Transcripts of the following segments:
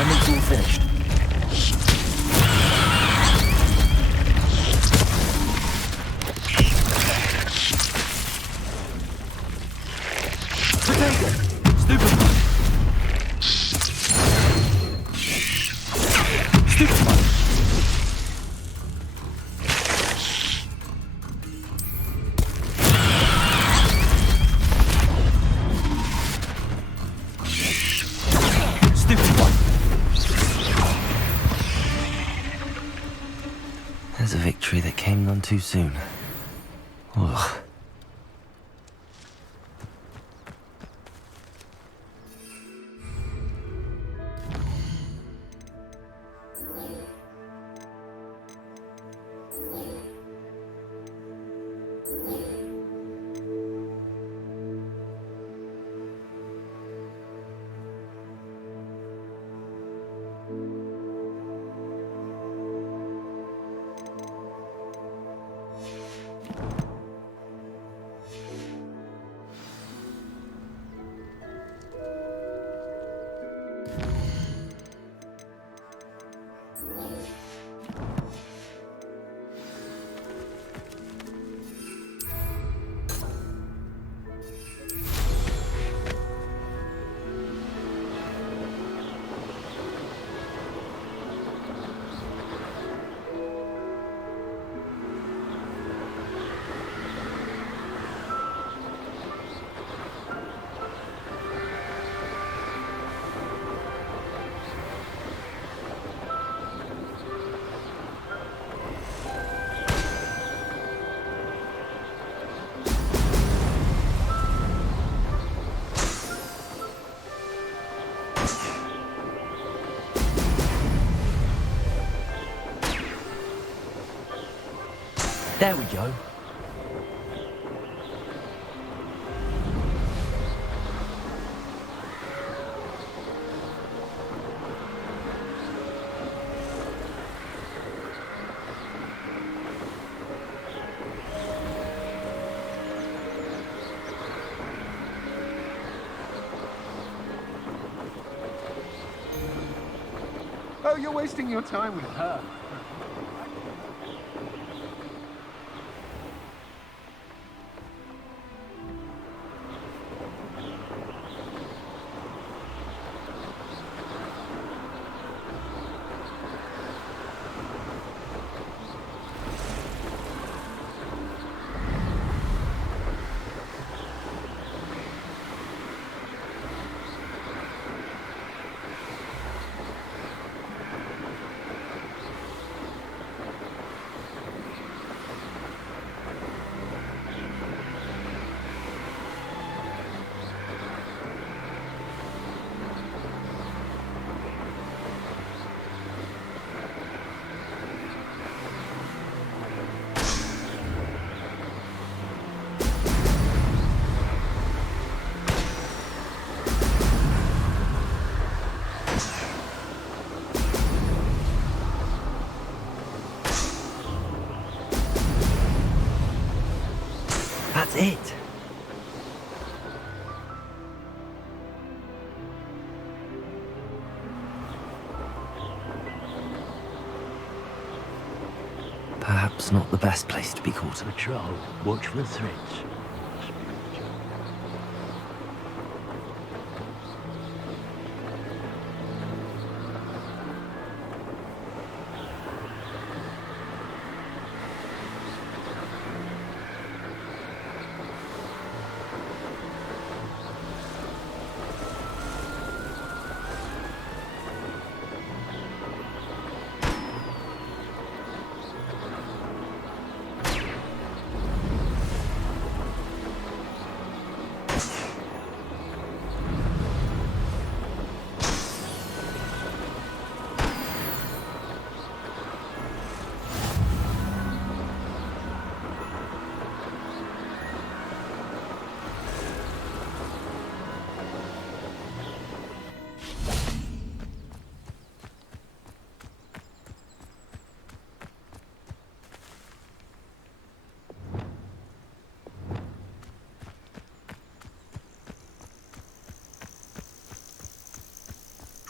Assignment's all finished. Potato! Stupefy! Stupefy! There's a victory that came none too soon. Ugh. There we go. Oh, you're wasting your time with her. That's it. Perhaps not the best place to be caught. Patrol, watch for threats.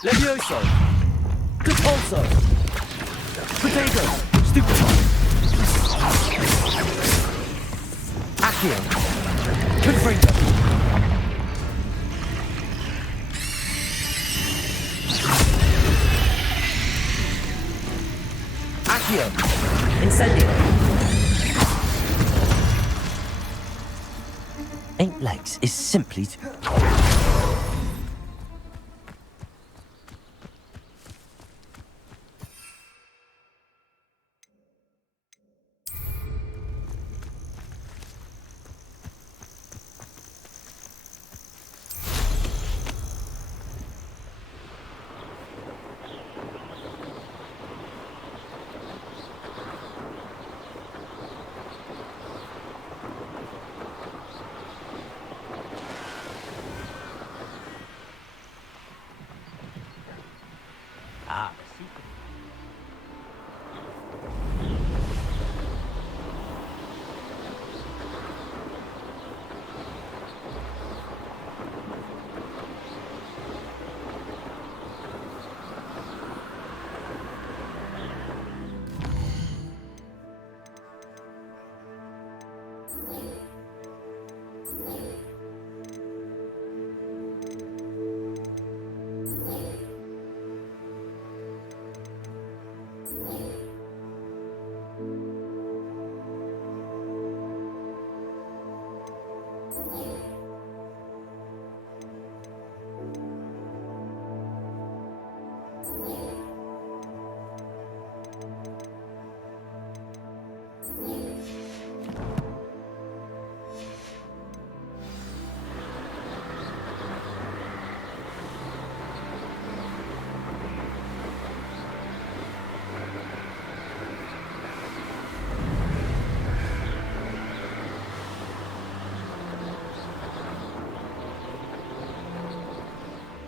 Levioso! Repulso! Potato! Stupefy. Accio! Confringo! Accio! Incendio! Eight legs is simply too... Ah, the secret.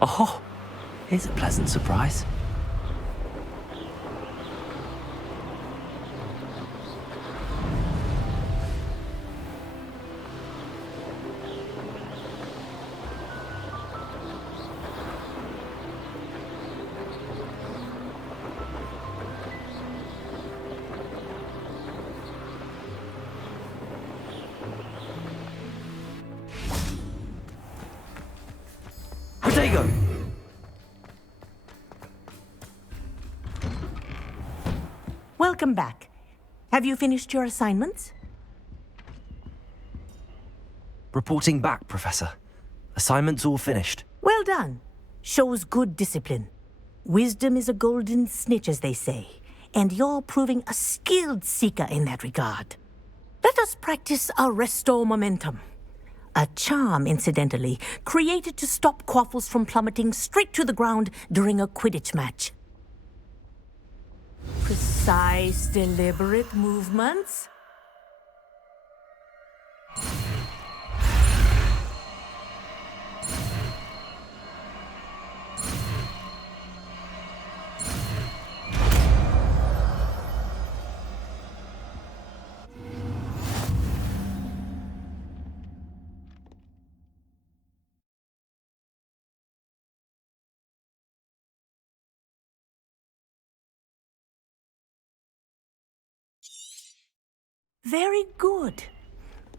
Oh, here's a pleasant surprise. Protego! Welcome back. Have you finished your assignments? Reporting back, Professor. Assignments all finished. Well done. Shows good discipline. Wisdom is a golden snitch, as they say, and you're proving a skilled seeker in that regard. Let us practice Arresto Momentum. A charm, incidentally, created to stop quaffles from plummeting straight to the ground during a Quidditch match. Precise, deliberate movements. Very good.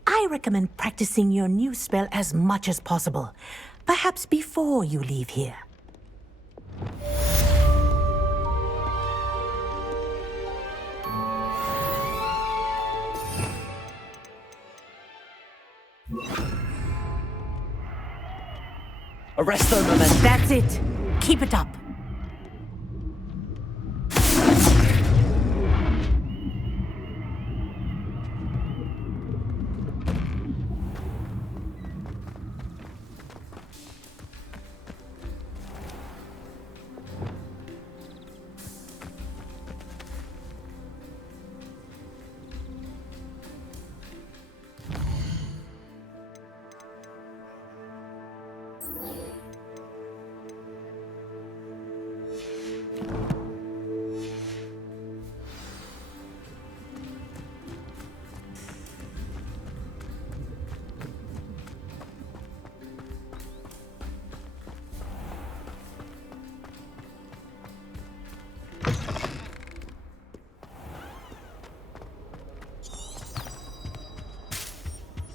I recommend practicing your new spell as much as possible, perhaps before you leave here. Arresto Momentum. That's it. Keep it up.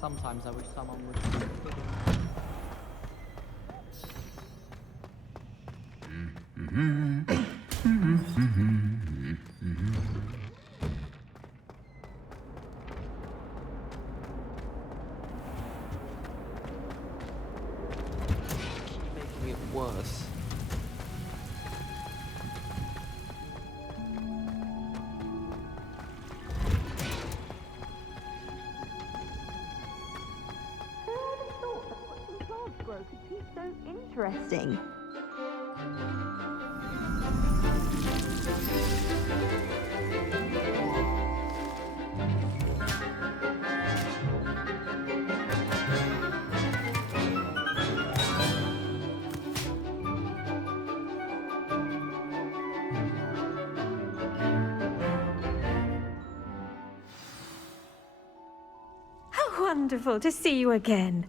Sometimes I wish someone would keep digging. Making it worse. Could be so interesting. How wonderful to see you again.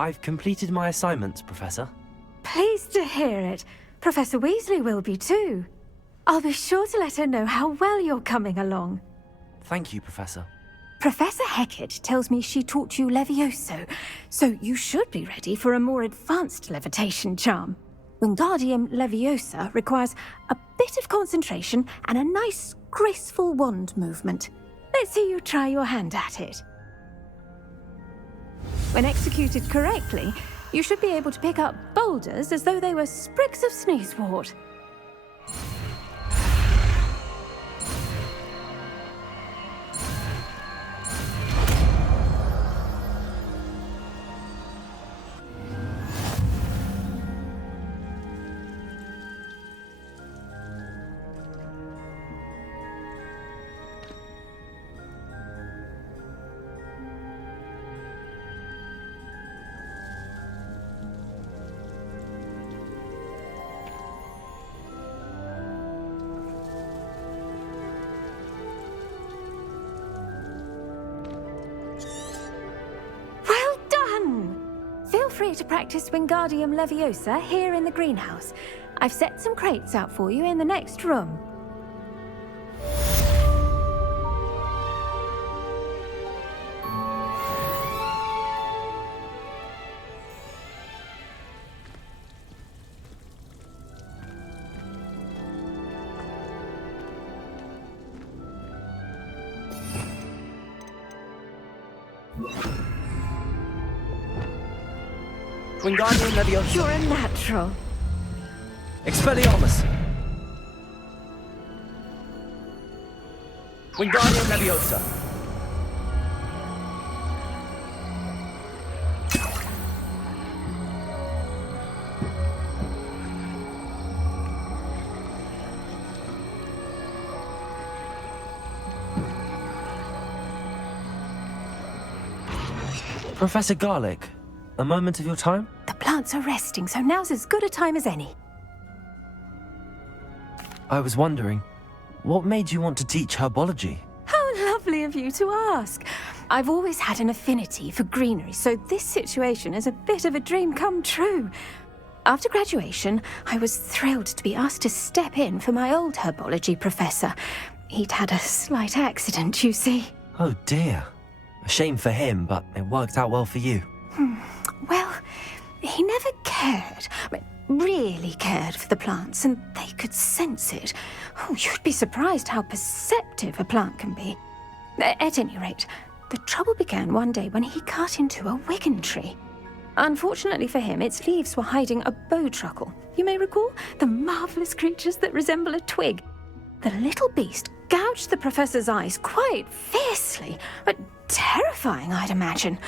I've completed my assignments, Professor. Pleased to hear it. Professor Weasley will be too. I'll be sure to let her know how well you're coming along. Thank you, Professor. Professor Hecat tells me she taught you Levioso, so you should be ready for a more advanced levitation charm. Wingardium Leviosa requires a bit of concentration and a nice, graceful wand movement. Let's see you try your hand at it. When executed correctly, you should be able to pick up boulders as though they were sprigs of sneezewort. Feel free to practice Wingardium Leviosa here in the greenhouse. I've set some crates out for you in the next room. Wingardium Leviosa. You're a natural. Expelliarmus. Wingardium Leviosa. Professor Garlick, a moment of your time? The plants are resting, so now's as good a time as any. I was wondering, what made you want to teach herbology? How lovely of you to ask. I've always had an affinity for greenery, so this situation is a bit of a dream come true. After graduation, I was thrilled to be asked to step in for my old herbology professor. He'd had a slight accident, you see. Oh dear. A shame for him, but it worked out well for you. Well, he never cared, really cared for the plants, and they could sense it. Oh, you'd be surprised how perceptive a plant can be. At any rate, the trouble began one day when he cut into a wigan tree. Unfortunately for him, its leaves were hiding a bowtruckle. You may recall the marvellous creatures that resemble a twig. The little beast gouged the professor's eyes quite fiercely, but terrifying, I'd imagine.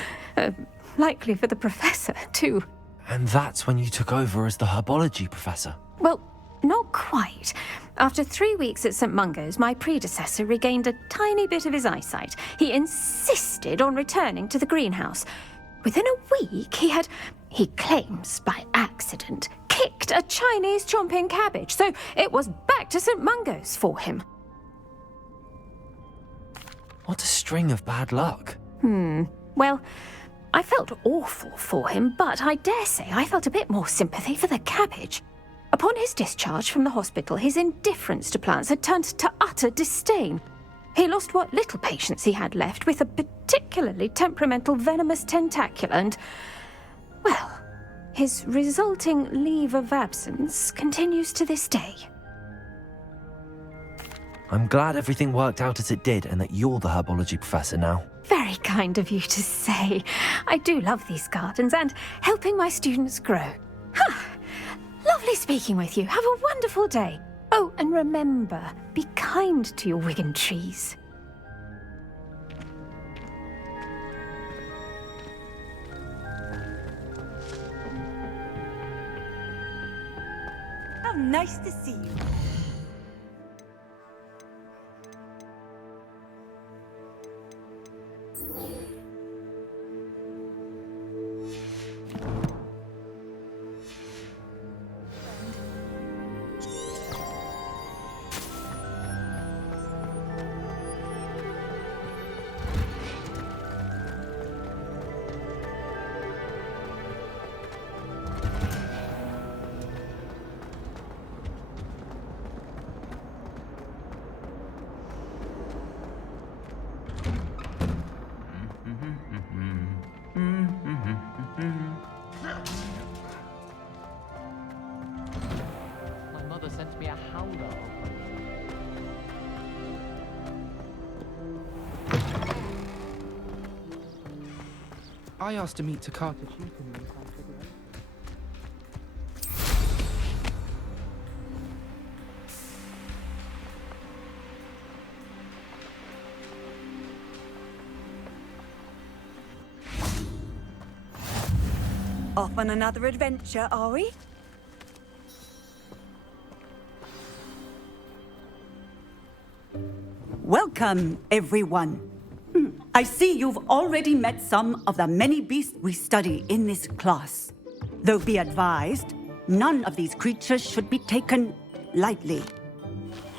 Likely for the professor, too. And that's when you took over as the herbology professor? Well, not quite. After 3 weeks at St. Mungo's, my predecessor regained a tiny bit of his eyesight. He insisted on returning to the greenhouse. Within a week, he claims by accident, kicked a Chinese chomping cabbage, so it was back to St. Mungo's for him. What a string of bad luck. Well, I felt awful for him, but I dare say I felt a bit more sympathy for the cabbage. Upon his discharge from the hospital, his indifference to plants had turned to utter disdain. He lost what little patience he had left with a particularly temperamental venomous tentacula and, well, his resulting leave of absence continues to this day. I'm glad everything worked out as it did and that you're the herbology professor now. Very kind of you to say. I do love these gardens and helping my students grow. Lovely speaking with you. Have a wonderful day. Oh, and remember, be kind to your Wigan trees. How nice to see you. My mother sent me a howler. I asked to meet Takata. Off on another adventure, are we? Welcome, everyone. I see you've already met some of the many beasts we study in this class. Though be advised, none of these creatures should be taken lightly.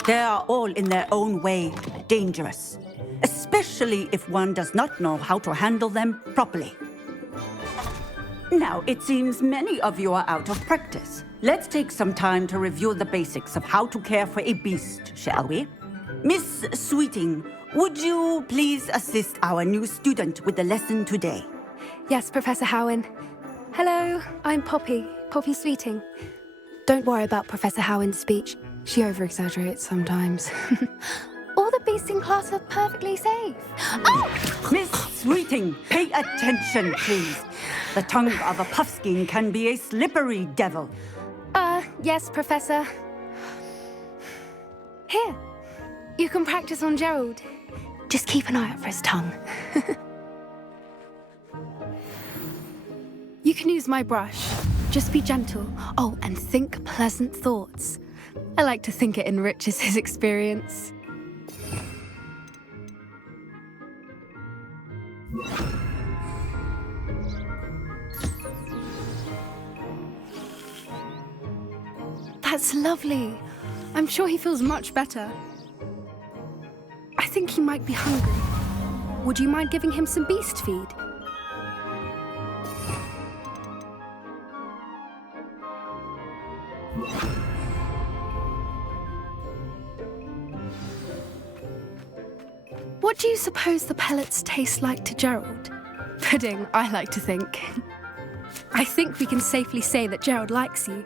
They are all in their own way dangerous, especially if one does not know how to handle them properly. Now, it seems many of you are out of practice. Let's take some time to review the basics of how to care for a beast, shall we? Miss Sweeting, would you please assist our new student with the lesson today? Yes, Professor Howen. Hello, I'm Poppy Sweeting. Don't worry about Professor Howen's speech. She over-exaggerates sometimes. All the beasts in class are perfectly safe. Oh! Miss Sweeting, pay attention, please. The tongue of a puffskein can be a slippery devil. Yes, Professor. Here, you can practice on Gerald. Just keep an eye out for his tongue. You can use my brush. Just be gentle. Oh, and think pleasant thoughts. I like to think it enriches his experience. That's lovely. I'm sure he feels much better. I think he might be hungry. Would you mind giving him some beast feed? What do you suppose the pellets taste like to Gerald? Pudding, I like to think. I think we can safely say that Gerald likes you.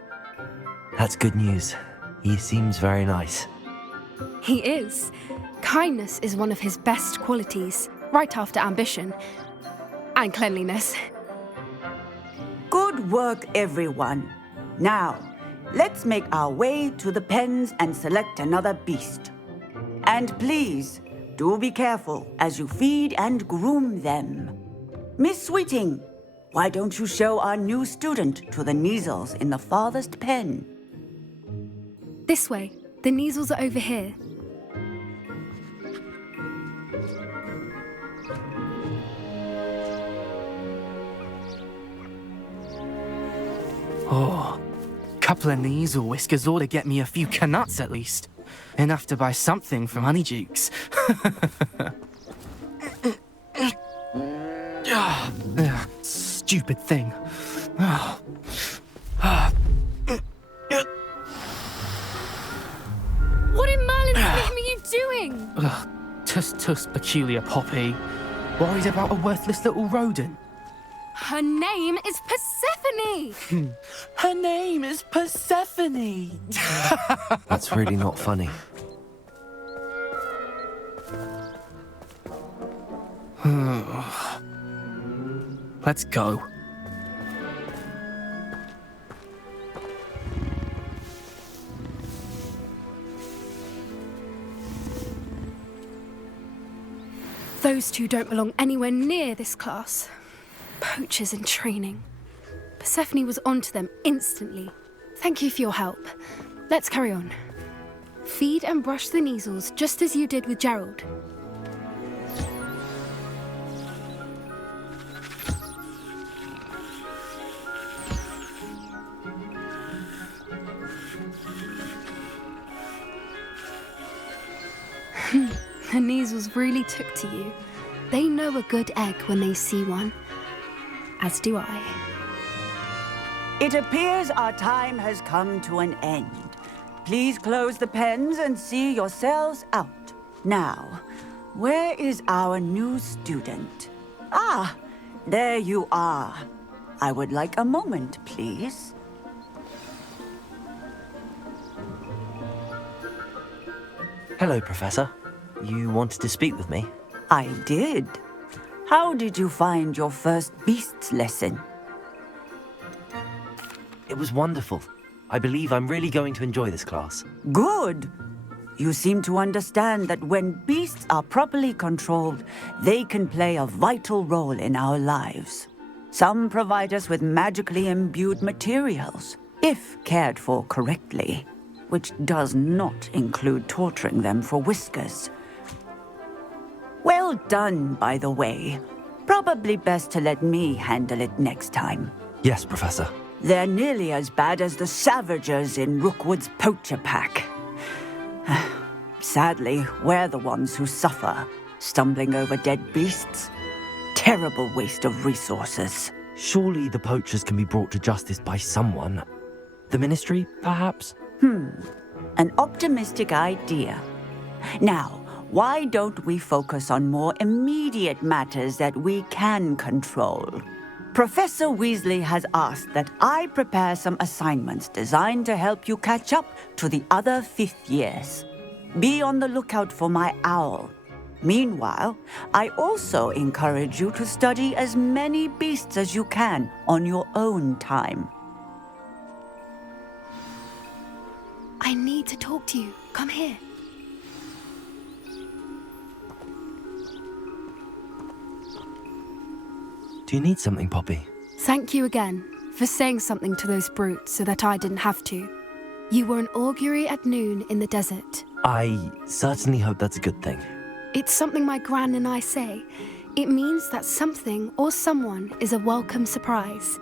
That's good news. He seems very nice. He is. Kindness is one of his best qualities, right after ambition. And cleanliness. Good work, everyone. Now, let's make our way to the pens and select another beast. And please, do be careful as you feed and groom them. Miss Sweeting, why don't you show our new student to the Neasels in the farthest pen? This way. The Neasels are over here. Oh, couple of Neasel whiskers ought to get me a few canuts at least. Enough to buy something from Honeydukes. stupid thing. What in Merlin's name are you doing? Tuss, peculiar Poppy. Worried about a worthless little rodent? Her name is Persephone! Her name is Persephone! That's really not funny. Let's go. Those two don't belong anywhere near this class. Poachers in training. Persephone was onto them instantly. Thank you for your help. Let's carry on. Feed and brush the Neasels just as you did with Gerald. The Neasels really took to you. They know a good egg when they see one. As do I. It appears our time has come to an end. Please close the pens and see yourselves out. Now, where is our new student? Ah, there you are. I would like a moment, please. Hello, Professor. You wanted to speak with me? I did. How did you find your first beasts lesson? It was wonderful. I believe I'm really going to enjoy this class. Good. You seem to understand that when beasts are properly controlled, they can play a vital role in our lives. Some provide us with magically imbued materials, if cared for correctly, which does not include torturing them for whiskers. Well done, by the way. Probably best to let me handle it next time. Yes, Professor. They're nearly as bad as the Savagers in Rookwood's poacher pack. Sadly, we're the ones who suffer, stumbling over dead beasts. Terrible waste of resources. Surely the poachers can be brought to justice by someone. The Ministry, perhaps? An optimistic idea. Now, why don't we focus on more immediate matters that we can control? Professor Weasley has asked that I prepare some assignments designed to help you catch up to the other fifth years. Be on the lookout for my owl. Meanwhile, I also encourage you to study as many beasts as you can on your own time. I need to talk to you. Come here. Do you need something, Poppy? Thank you again for saying something to those brutes so that I didn't have to. You were an augury at noon in the desert. I certainly hope that's a good thing. It's something my gran and I say. It means that something or someone is a welcome surprise.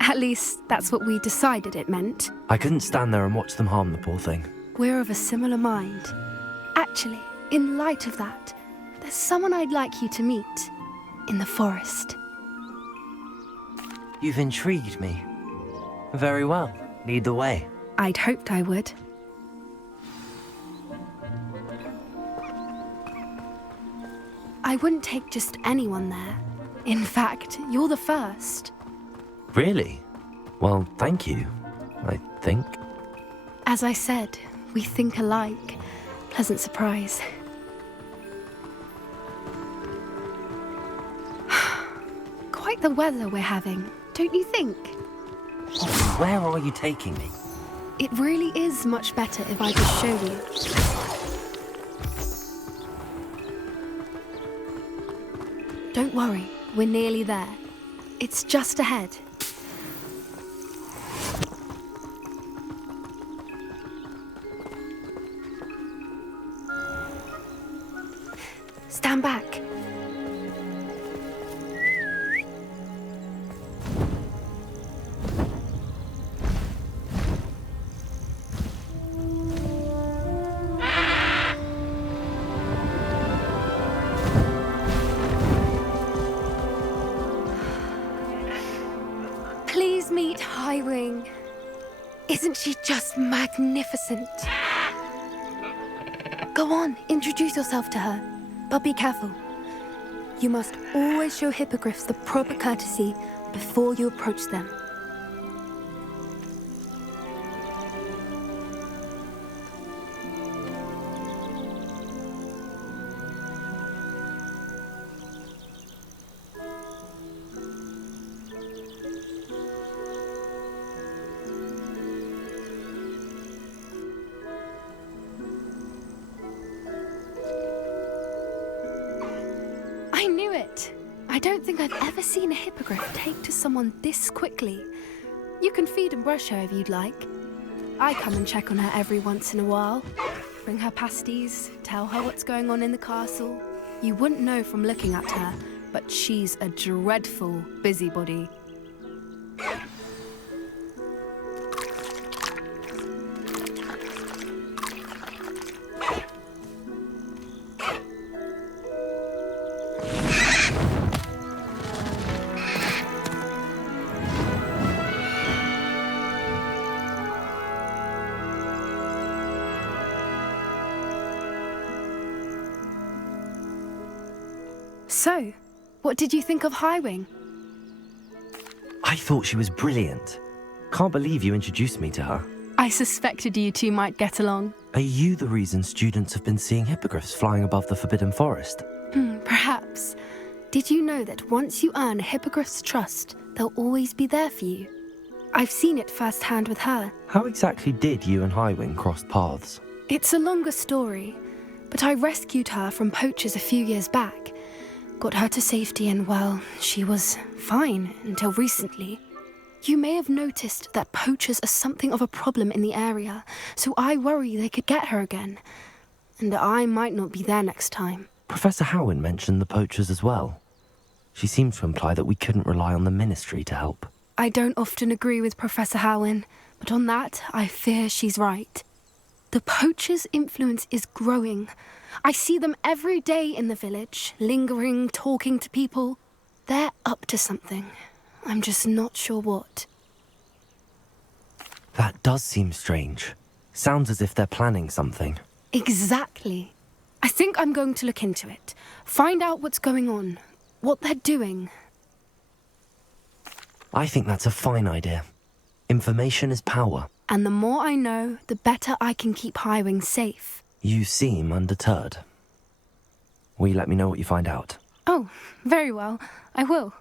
At least, that's what we decided it meant. I couldn't stand there and watch them harm the poor thing. We're of a similar mind. Actually, in light of that, there's someone I'd like you to meet. In the forest. You've intrigued me. Very well. Lead the way. I'd hoped I would. I wouldn't take just anyone there. In fact, you're the first. Really? Well, thank you, I think. As I said, we think alike. Pleasant surprise. Quite the weather we're having, don't you think? Where are you taking me? It really is much better if I just show you. Don't worry, we're nearly there. It's just ahead. Stand back. Isn't she just magnificent? Go on, introduce yourself to her. But be careful. You must always show hippogriffs the proper courtesy before you approach them. I knew it! I don't think I've ever seen a hippogriff take to someone this quickly. You can feed and brush her if you'd like. I come and check on her every once in a while. Bring her pasties, tell her what's going on in the castle. You wouldn't know from looking at her, but she's a dreadful busybody. So, what did you think of Highwing? I thought she was brilliant. Can't believe you introduced me to her. I suspected you two might get along. Are you the reason students have been seeing hippogriffs flying above the Forbidden Forest? Perhaps. Did you know that once you earn a hippogriff's trust, they'll always be there for you? I've seen it firsthand with her. How exactly did you and Highwing cross paths? It's a longer story, but I rescued her from poachers a few years back. Got her to safety and, well, she was fine until recently. You may have noticed that poachers are something of a problem in the area, so I worry they could get her again. And I might not be there next time. Professor Howin mentioned the poachers as well. She seemed to imply that we couldn't rely on the Ministry to help. I don't often agree with Professor Howin, but on that, I fear she's right. The poachers' influence is growing. I see them every day in the village, lingering, talking to people. They're up to something. I'm just not sure what. That does seem strange. Sounds as if they're planning something. Exactly. I think I'm going to look into it. Find out what's going on, what they're doing. I think that's a fine idea. Information is power. And the more I know, the better I can keep Highwing safe. You seem undeterred. Will you let me know what you find out? Oh, very well. I will.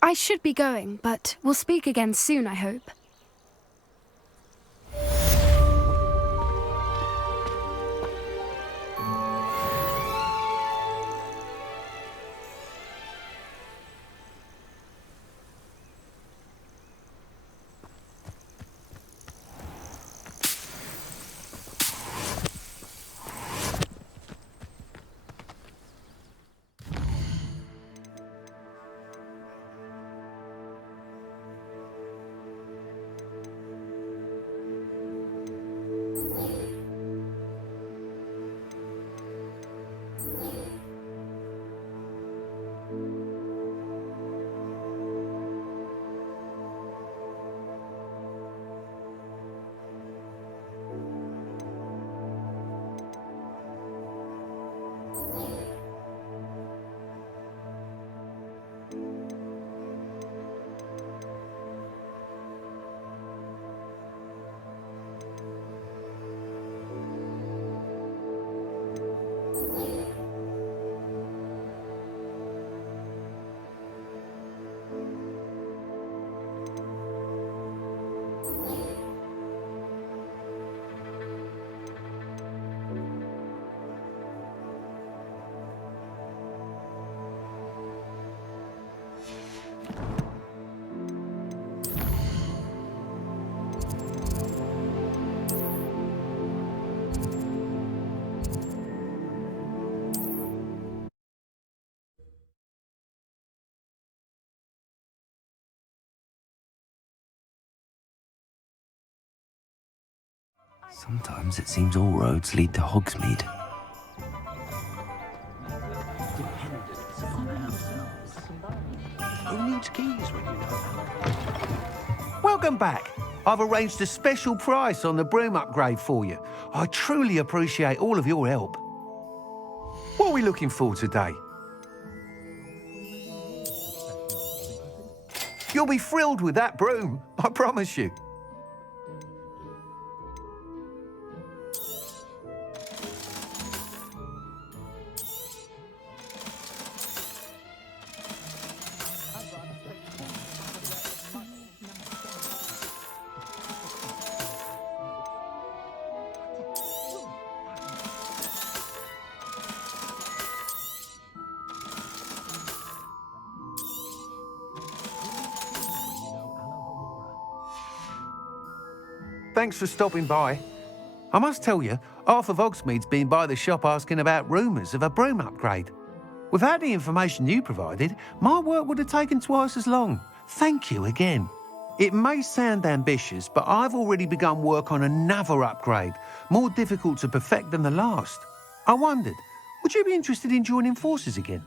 I should be going, but we'll speak again soon, I hope. Sometimes it seems all roads lead to Hogsmeade. Who needs keys when you know? Welcome back. I've arranged a special price on the broom upgrade for you. I truly appreciate all of your help. What are we looking for today? You'll be thrilled with that broom, I promise you. Thanks for stopping by. I must tell you, half of Hogsmeade's been by the shop asking about rumours of a broom upgrade. Without the information you provided, my work would have taken twice as long. Thank you again. It may sound ambitious, but I've already begun work on another upgrade, more difficult to perfect than the last. I wondered, would you be interested in joining forces again?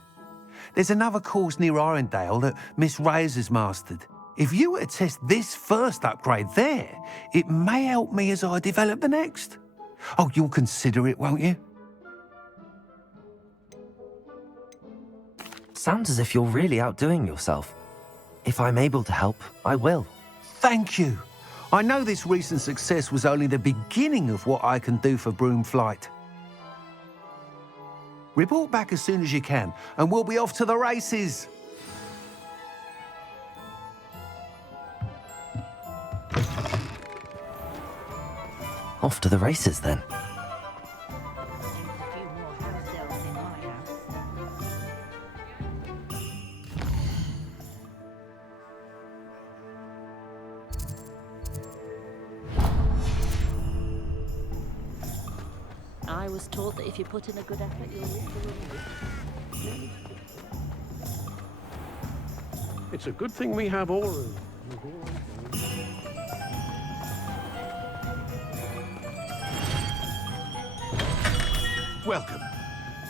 There's another course near Irondale that Miss Reyes has mastered. If you were to test this first upgrade there, it may help me as I develop the next. Oh, you'll consider it, won't you? Sounds as if you're really outdoing yourself. If I'm able to help, I will. Thank you. I know this recent success was only the beginning of what I can do for broom flight. Report back as soon as you can, and we'll be off to the races. Off to the races, then. I was told that if you put in a good effort, you'll live to win. It's a good thing we have all. Welcome.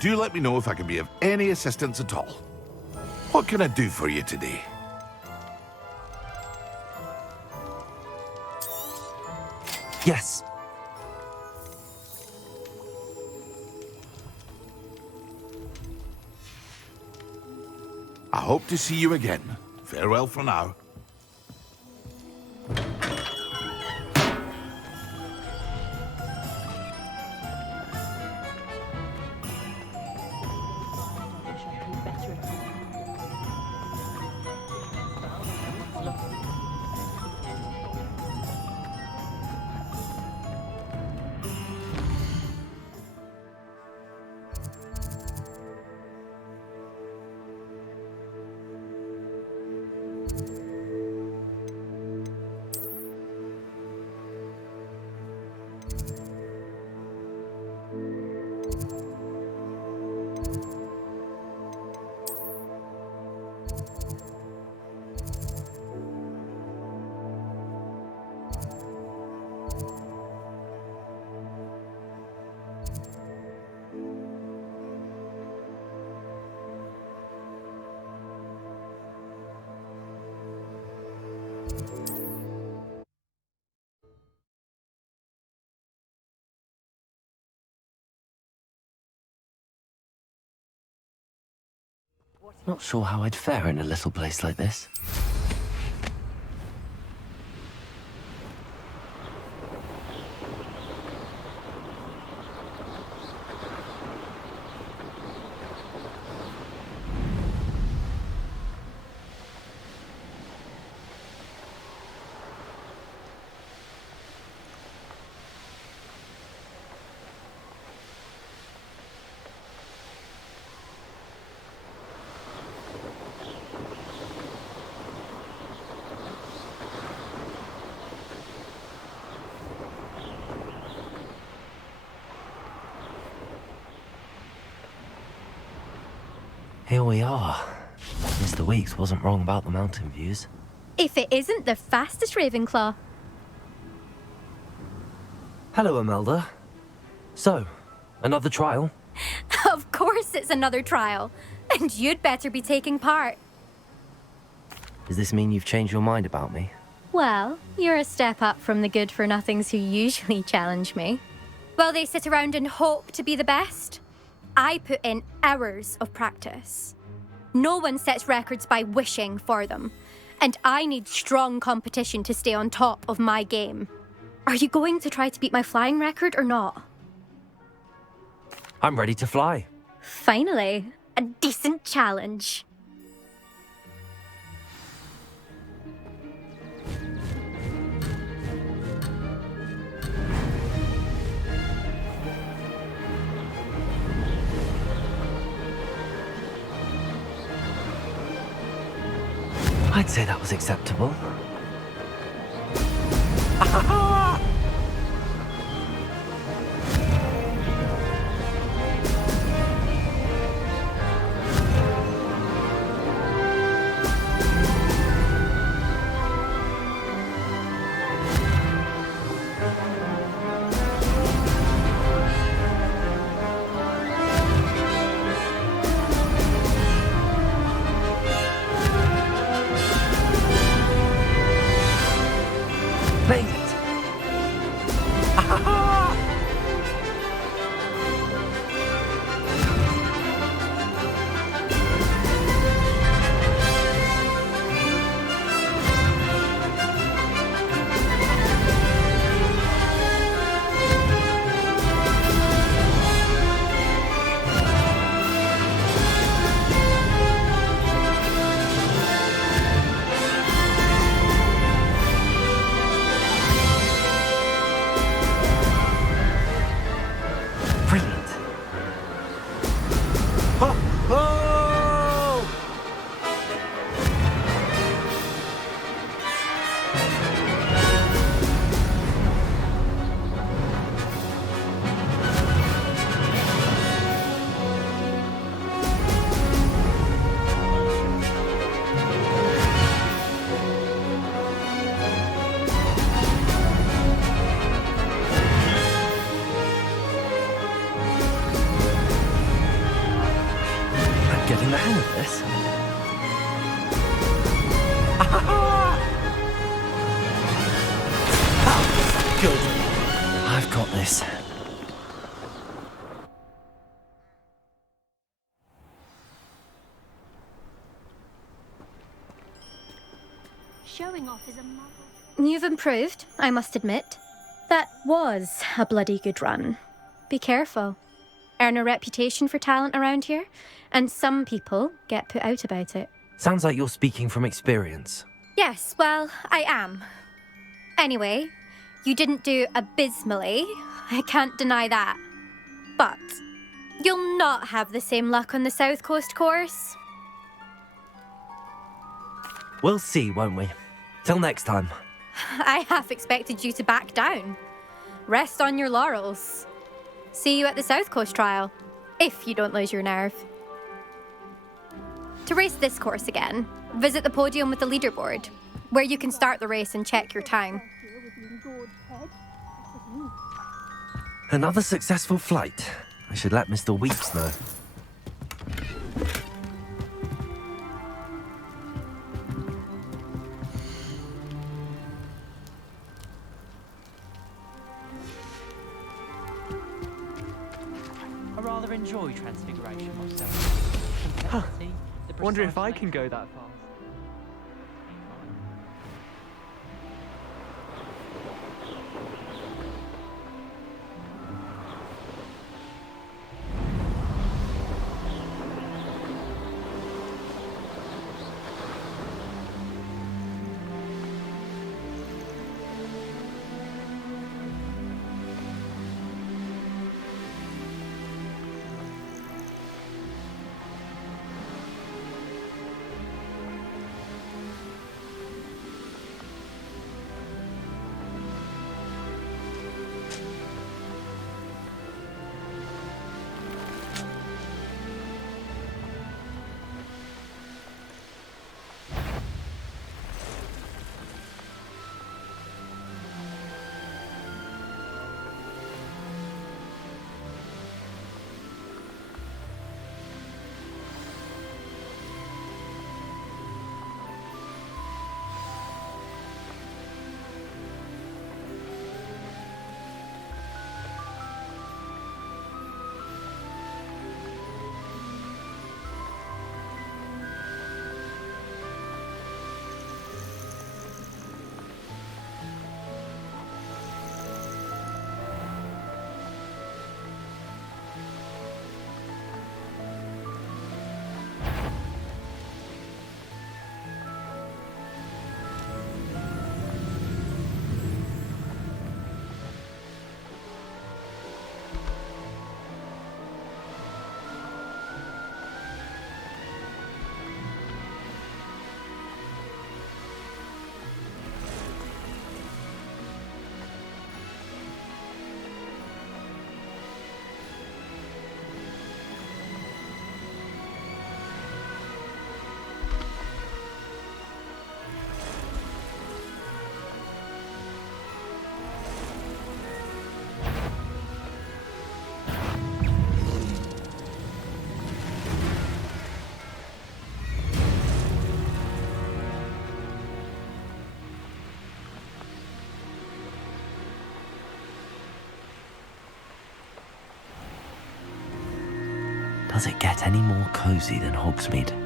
Do let me know if I can be of any assistance at all. What can I do for you today? Yes. I hope to see you again. Farewell for now. Not sure how I'd fare in a little place like this. Here we are. Mr. Weeks wasn't wrong about the mountain views. If it isn't the fastest Ravenclaw. Hello, Imelda. So, another trial? Of course it's another trial. And you'd better be taking part. Does this mean you've changed your mind about me? Well, you're a step up from the good-for-nothings who usually challenge me. While they sit around and hope to be the best, I put in hours of practice. No one sets records by wishing for them, and I need strong competition to stay on top of my game. Are you going to try to beat my flying record or not? I'm ready to fly. Finally, a decent challenge. I'd say that was acceptable. Made it! Brilliant. I'm getting the hang of this. Good. I've got this. Showing off is a model. You've improved, I must admit. That was a bloody good run. Be careful. Earn a reputation for talent around here, and some people get put out about it. Sounds like you're speaking from experience. Yes, well, I am. Anyway, you didn't do abysmally. I can't deny that. But you'll not have the same luck on the South Coast course. We'll see, won't we? Till next time. I half expected you to back down. Rest on your laurels. See you at the South Coast trial, if you don't lose your nerve. To race this course again, visit the podium with the leaderboard, where you can start the race and check your time. Another successful flight. I should let Mr. Weeps know. I rather enjoy transfiguration myself. Complexity, the Wonder if I precise can go that fast. Does it get any more cozy than Hogsmeade?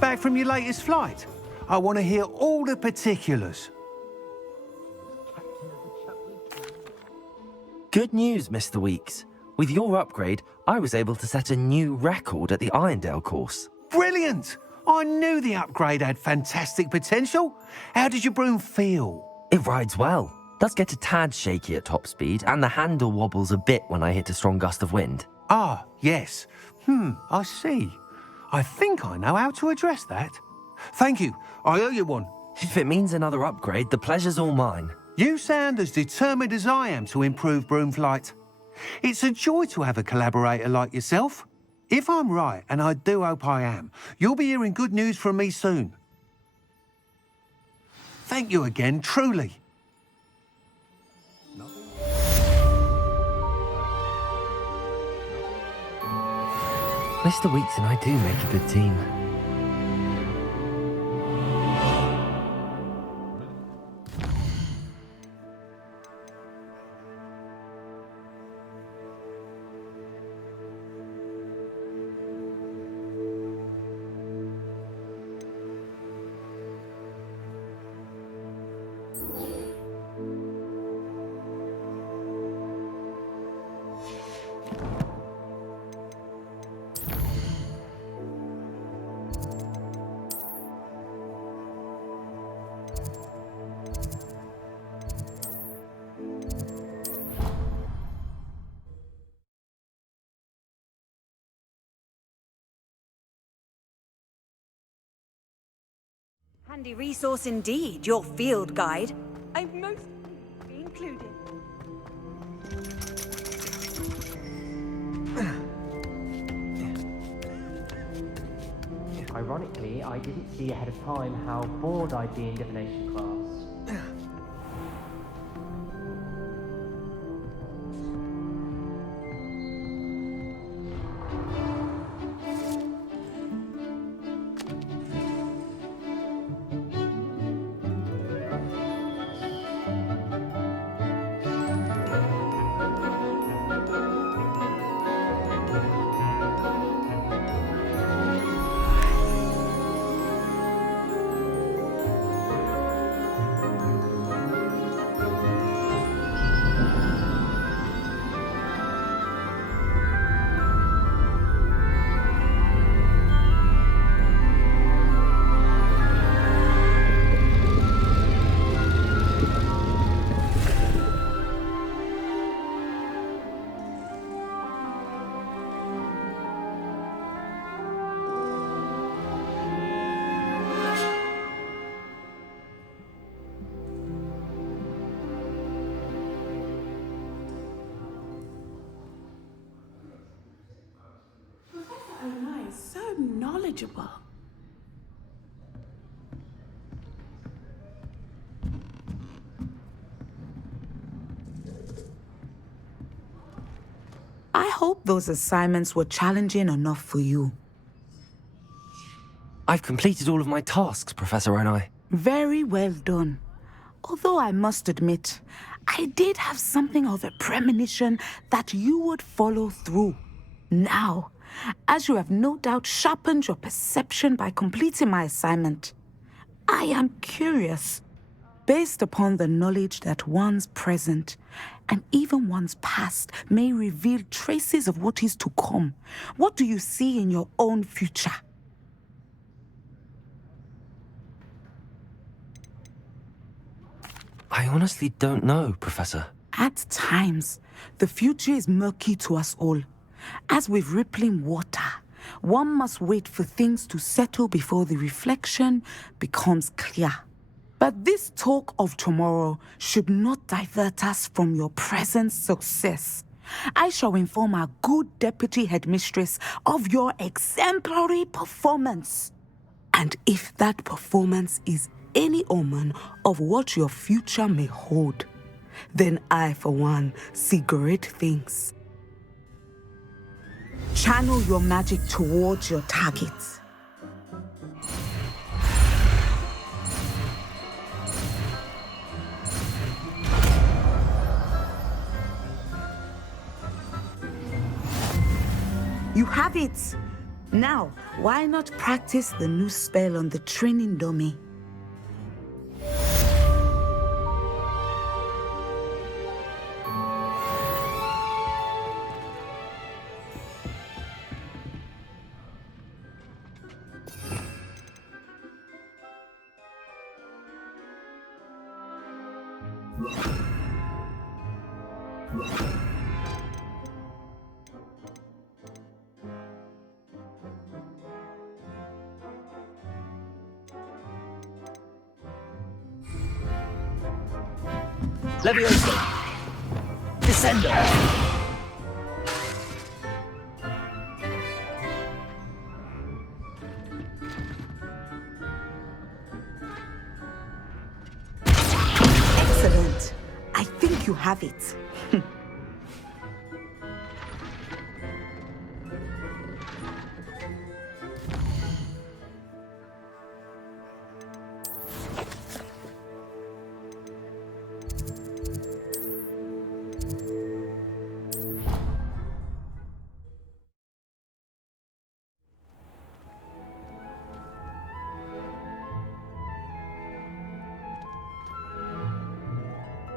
Back from your latest flight? I want to hear all the particulars. Good news, Mr. Weeks. With your upgrade, I was able to set a new record at the Irondale course. Brilliant! I knew the upgrade had fantastic potential. How did your broom feel? It rides well. Does get a tad shaky at top speed, and the handle wobbles a bit when I hit a strong gust of wind. Ah, yes. I see. I think I know how to address that. Thank you. I owe you one. If it means another upgrade, the pleasure's all mine. You sound as determined as I am to improve broom flight. It's a joy to have a collaborator like yourself. If I'm right, and I do hope I am, you'll be hearing good news from me soon. Thank you again, truly. Mr. Weeks and I do make a good team. Handy resource indeed, your field guide. I'm most be included. Ironically, I didn't see ahead of time how bored I'd be in divination class. Onai is so knowledgeable. I hope those assignments were challenging enough for you. I've completed all of my tasks, Professor Onai. Very well done. Although I must admit, I did have something of a premonition that you would follow through. Now, as you have no doubt sharpened your perception by completing my assignment, I am curious. Based upon the knowledge that one's present and even one's past may reveal traces of what is to come, what do you see in your own future? I honestly don't know, Professor. At times, the future is murky to us all. As with rippling water, one must wait for things to settle before the reflection becomes clear. But this talk of tomorrow should not divert us from your present success. I shall inform our good deputy headmistress of your exemplary performance. And if that performance is any omen of what your future may hold, then I, for one, see great things. Channel your magic towards your target. You have it! Now, why not practice the new spell on the training dummy? Leviosa! Descendo! Excellent. I think you have it.